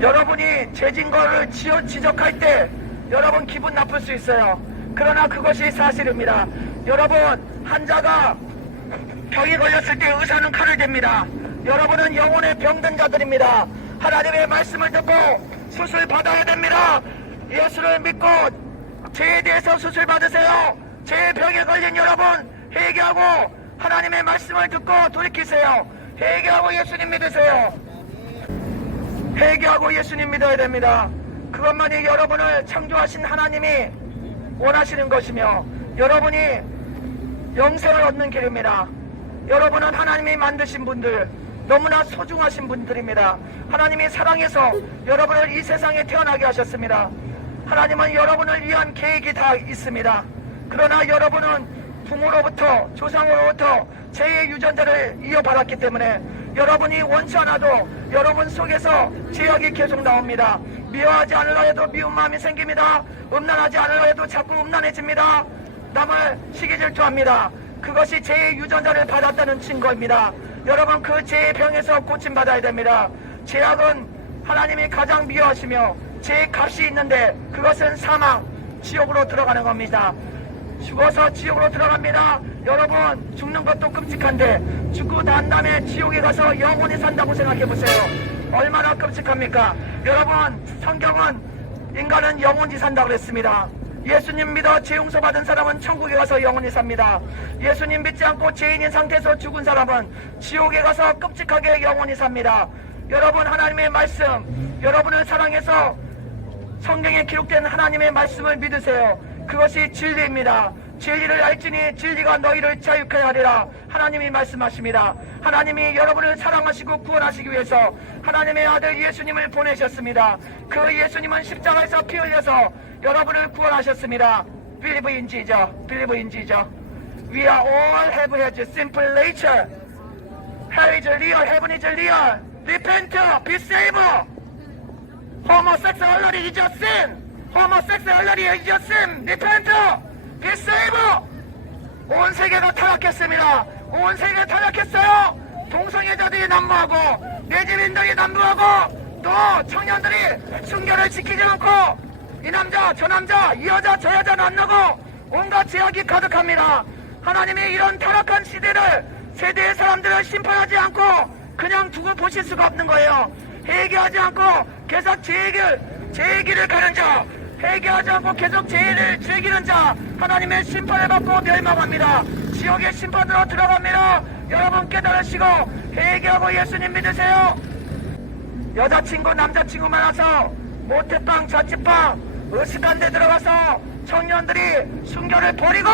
여러분이 죄진 거를 지적할 때 여러분 기분 나쁠 수 있어요. 그러나 그것이 사실입니다. 여러분, 환자가 병이 걸렸을 때 의사는 칼을 댑니다. 여러분은 영혼의 병든 자들입니다. 하나님의 말씀을 듣고 수술 받아야 됩니다. 예수를 믿고 죄에 대해서 수술 받으세요. 죄의 병에 걸린 여러분, 회개하고 하나님의 말씀을 듣고 돌이키세요. 회개하고 예수님 믿으세요. 회개하고 예수님 믿어야 됩니다. 그것만이 여러분을 창조하신 하나님이 원하시는 것이며 여러분이 영생을 얻는 길입니다. 여러분은 하나님이 만드신 분들, 너무나 소중하신 분들입니다. 하나님이 사랑해서 여러분을 이 세상에 태어나게 하셨습니다. 하나님은 여러분을 위한 계획이 다 있습니다. 그러나 여러분은 부모로부터 조상으로부터 죄의 유전자를 이어받았기 때문에 여러분이 원치 않아도 여러분 속에서 죄악이 계속 나옵니다. 미워하지 않으려 해도 미운 마음이 생깁니다. 음란하지 않으려 해도 자꾸 음란해집니다. 남을 시기 질투합니다. 그것이 죄의 유전자를 받았다는 증거입니다. 여러분, 그 죄의 병에서 고침받아야 됩니다. 죄악은 하나님이 가장 미워하시며 죄의 값이 있는데 그것은 사망, 지옥으로 들어가는 겁니다. 죽어서 지옥으로 들어갑니다. 여러분, 죽는 것도 끔찍한데 죽고 난 다음에 지옥에 가서 영원히 산다고 생각해보세요. 얼마나 끔찍합니까? 여러분, 성경은 인간은 영원히 산다고 그랬습니다. 예수님 믿어 죄 용서 받은 사람은 천국에 가서 영원히 삽니다. 예수님 믿지 않고 죄인인 상태에서 죽은 사람은 지옥에 가서 끔찍하게 영원히 삽니다. 여러분, 하나님의 말씀, 여러분을 사랑해서 성경에 기록된 하나님의 말씀을 믿으세요. 그것이 진리입니다. 진리를 알지니 진리가 너희를 자유케 하리라. 하나님이 말씀하십니다. 하나님이 여러분을 사랑하시고 구원하시기 위해서 하나님의 아들 예수님을 보내셨습니다. 그 예수님은 십자가에서 피 흘려서 여러분을 구원하셨습니다. Believe in Jesus. Believe in Jesus. We are all have a simple nature. Hell is real. Heaven is real. Repent. Be saved. Homosexuality is a sin. Homosexuality is a sin. Repent. Be saved. 온 세계가 타락했습니다. 온 세계가 타락했어요. 동성애자들이 난무하고 내집인들이 난무하고 또 청년들이 순결을 지키지 않고 이 남자 저 남자 이 여자 저 여자 만나고 온갖 죄악이 가득합니다. 하나님이 이런 타락한 시대를 세대의 사람들을 심판하지 않고 그냥 두고 보실 수가 없는 거예요. 회개하지 않고 계속 죄의 길을 가는 자, 회개하지 않고 계속 죄를 즐기는 자, 하나님의 심판을 받고 멸망합니다. 지옥의 심판으로 들어갑니다. 여러분 깨달으시고 회개하고 예수님 믿으세요. 여자친구 남자친구 많아서 모태방 자취방 으슥한 데 들어가서 청년들이 순결을 버리고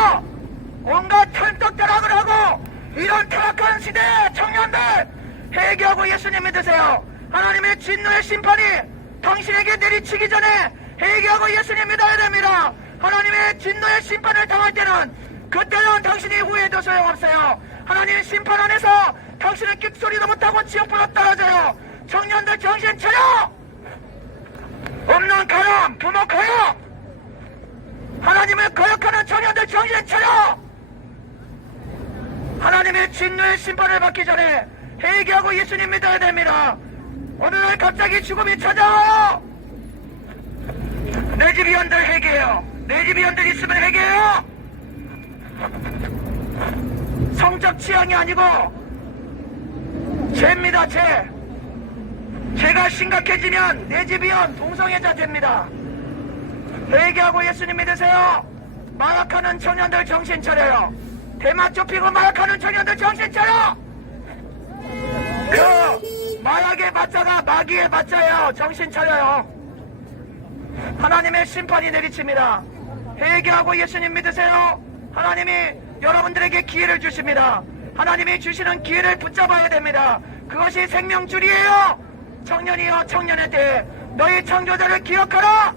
온갖 털떡대락을 하고 이런 타락한 시대의 청년들 회개하고 예수님 믿으세요. 하나님의 진노의 심판이 당신에게 내리치기 전에 회개하고 예수님 믿어야 됩니다. 하나님의 진노의 심판을 당할 때는 그때는 당신이 후회해도 소용없어요. 하나님의 심판 안에서 당신은 끽소리도 못하고 지옥불로 떨어져요. 청년들 정신 차려! 없는 가람, 부모 거역! 하나님을 거역하는 청년들 정신 차려! 하나님의 진노의 심판을 받기 전에 회개하고 예수님 믿어야 됩니다. 어느 날 갑자기 죽음이 찾아와요. 내 집 위원들 회개해요. 내 집 위원들 있으면 회개해요. 성적 취향이 아니고 죄입니다. 죄가 심각해지면 내 집 위원 동성애자 됩니다. 회개하고 예수님 믿으세요. 마약하는 청년들 정신 차려요. 대마 좁히고 마약하는 청년들 정신 차려. 그 마약의 맞자가 마귀의 맞자예요. 정신 차려요. 하나님의 심판이 내리칩니다. 회개하고 예수님 믿으세요. 하나님이 여러분들에게 기회를 주십니다. 하나님이 주시는 기회를 붙잡아야 됩니다. 그것이 생명줄이에요. 청년이여 청년의 때 너희 창조자를 기억하라.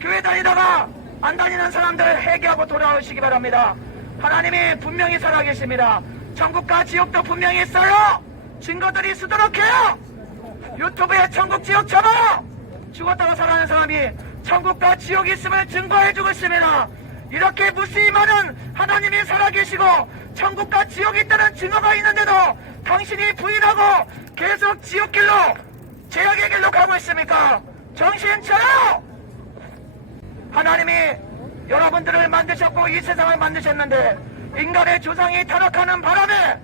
교회 다니다가 안 다니는 사람들 회개하고 돌아오시기 바랍니다. 하나님이 분명히 살아계십니다. 천국과 지옥도 분명히 있어요. 증거들이 수두룩해요. 유튜브에 천국 지옥 쳐봐. 죽었다고 살아가는 사람이 천국과 지옥이 있음을 증거해주고 있습니다. 이렇게 무수히 많은 하나님이 살아계시고 천국과 지옥이 있다는 증거가 있는데도 당신이 부인하고 계속 지옥길로 죄악의 길로 가고 있습니까? 정신 차려! 하나님이 여러분들을 만드셨고 이 세상을 만드셨는데 인간의 조상이 타락하는 바람에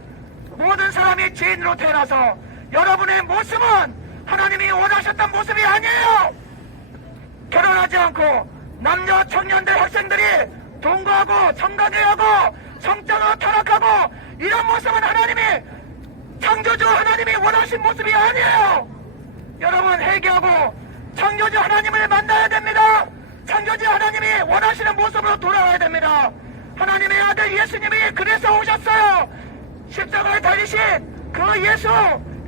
모든 사람이 죄인으로 태어나서 여러분의 모습은 하나님이 원하셨던 모습이 아니에요. 결혼하지 않고 남녀 청년들 학생들이 동거하고 성관계하고 성적으로 타락하고 이런 모습은 하나님이 창조주 하나님이 원하신 모습이 아니에요. 여러분 회개하고 창조주 하나님을 만나야 됩니다. 창조주 하나님이 원하시는 모습으로 돌아가야 됩니다. 하나님의 아들 예수님이 그래서 오셨어요. 십자가에 달리신 그 예수,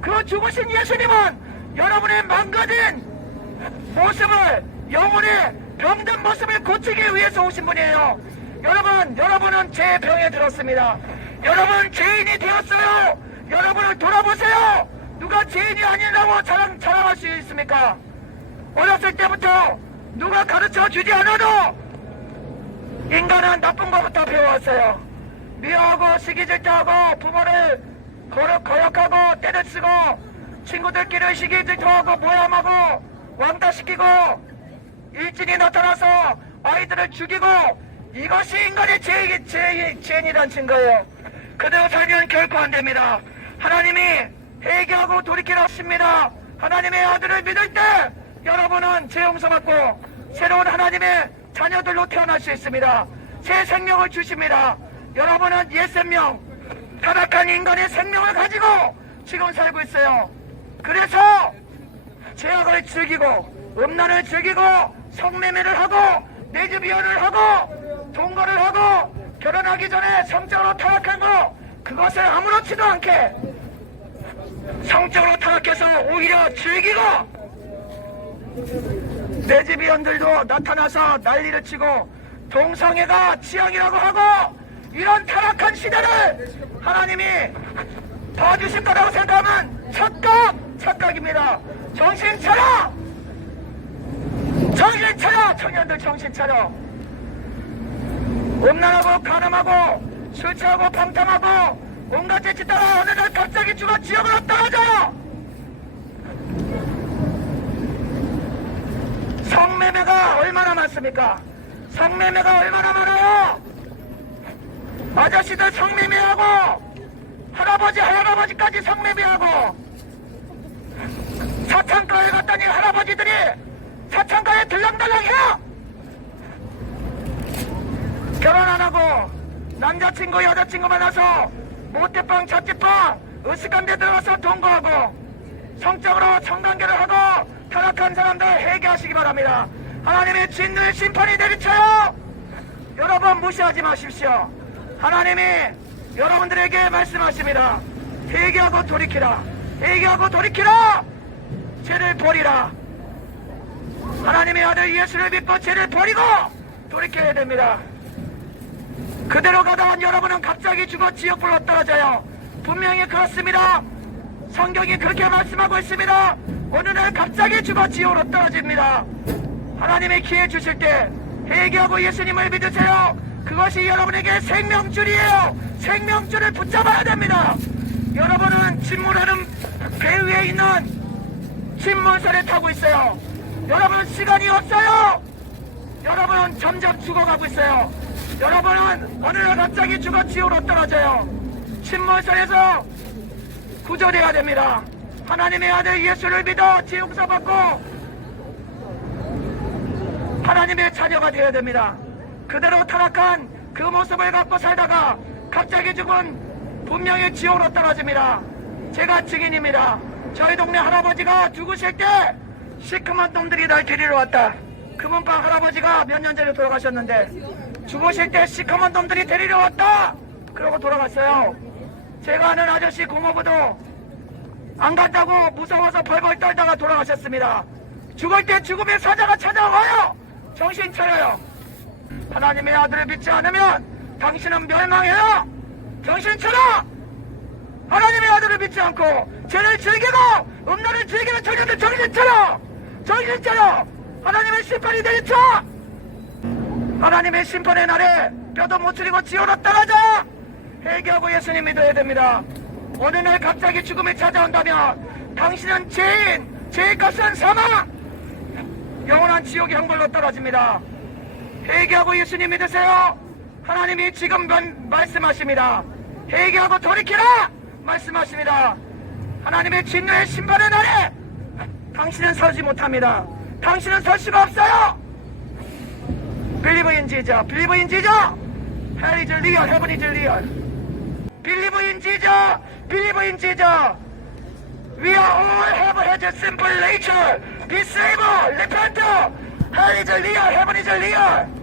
그 죽으신 예수님은 여러분의 망가진 모습을, 영혼의 병든 모습을 고치기 위해서 오신 분이에요. 여러분은 제 병에 들었습니다. 여러분 죄인이 되었어요. 여러분을 돌아보세요. 누가 죄인이 아니라고 자랑할 수 있습니까? 어렸을 때부터 누가 가르쳐 주지 않아도 인간은 나쁜 것부터 배워왔어요. 미워하고 시기질투하고 부모를 거역하고 때를 쓰고 친구들끼리 시기질투하고 모함하고 왕따시키고 일진이 나타나서 아이들을 죽이고 이것이 인간의 죄인이란 증거예요. 그대로 살면 결코 안 됩니다. 하나님이 회개하고 돌이키라 하십니다. 하나님의 아들을 믿을 때 여러분은 죄 용서받고 새로운 하나님의 자녀들로 태어날 수 있습니다. 새 생명을 주십니다. 여러분은 옛 생명, 타락한 인간의 생명을 가지고 지금 살고 있어요. 그래서 죄악을 즐기고 음란을 즐기고 성매매를 하고 내주비언을 하고 동거를 하고 결혼하기 전에 성적으로 타락한 거 그것을 아무렇지도 않게 성적으로 타락해서 오히려 즐기고 내주비언들도 나타나서 난리를 치고 동성애가 취향이라고 하고 이런 타락한 시대를 하나님이 도와주실 거라고 생각하면 착각입니다. 정신 차려! 정신 차려! 청년들 정신 차려! 음란하고 간음하고 술 취하고 방탕하고 온갖 짓 짓다가 어느 날 갑자기 죽어 지옥으로 떨어져! 성매매가 얼마나 많습니까? 성매매가 얼마나 많아요? 아저씨들 성매매하고 할아버지까지 성매매하고 사창가에 갔더니 할아버지들이 사창가에 들락달락해요. 결혼 안 하고 남자친구 여자친구 만나서 모태방 자취방 으슥한 데 들어가서 동거하고 성적으로 성관계를 하고 타락한 사람들 회개하시기 바랍니다. 하나님의 진노의 심판이 내리쳐요. 여러분 무시하지 마십시오. 하나님이 여러분들에게 말씀하십니다. 회개하고 돌이키라. 회개하고 돌이키라. 죄를 버리라. 하나님의 아들 예수를 믿고 죄를 버리고 돌이켜야 됩니다. 그대로 가다간 여러분은 갑자기 죽어 지옥불로 떨어져요. 분명히 그렇습니다. 성경이 그렇게 말씀하고 있습니다. 어느 날 갑자기 죽어 지옥으로 떨어집니다. 하나님의 기회 주실 때 회개하고 예수님을 믿으세요. 그것이 여러분에게 생명줄이에요. 생명줄을 붙잡아야 됩니다. 여러분은 침몰하는 배 위에 있는 침몰선에 타고 있어요. 여러분은 시간이 없어요. 여러분은 점점 죽어가고 있어요. 여러분은 어느 날 갑자기 죽어 지옥으로 떨어져요. 침몰선에서 구조돼야 됩니다. 하나님의 아들 예수를 믿어 죄 용서받고 하나님의 자녀가 되어야 됩니다. 그대로 타락한 그 모습을 갖고 살다가 갑자기 죽은 분명히 지옥으로 떨어집니다. 제가 증인입니다. 저희 동네 할아버지가 죽으실 때 시커먼 놈들이 날 데리러 왔다. 금은방 할아버지가 몇 년 전에 돌아가셨는데 죽으실 때 시커먼 놈들이 데리러 왔다. 그러고 돌아갔어요. 제가 아는 아저씨 고모부도 안 간다고 무서워서 벌벌 떨다가 돌아가셨습니다. 죽을 때 죽음의 사자가 찾아와요. 정신 차려요. 하나님의 아들을 믿지 않으면 당신은 멸망해요. 정신 차려. 하나님의 아들을 믿지 않고 죄를 즐기고 음란을 즐기는 청년들 정신 차려. 정신 차려. 하나님의 심판이 내리쳐. 하나님의 심판의 날에 뼈도 못 추리고 지옥으로 떨어져. 회개하고 예수님 믿어야 됩니다. 어느 날 갑자기 죽음이 찾아온다면 당신은 죄의 값은 사망, 영원한 지옥의 형벌로 떨어집니다. 회개하고 예수님 믿으세요. 하나님이 지금 말씀하십니다. 회개하고 돌이키라 말씀하십니다. 하나님의 진노의 심판의 날에 당신은 서지 못합니다. 당신은 설 수가 없어요. Believe in Jesus. Believe in Jesus. Hell is real. Heaven is real. Believe in Jesus. Believe in Jesus. We are all has a simple nature. Be saved. Repent. Hell is real. Heaven is real.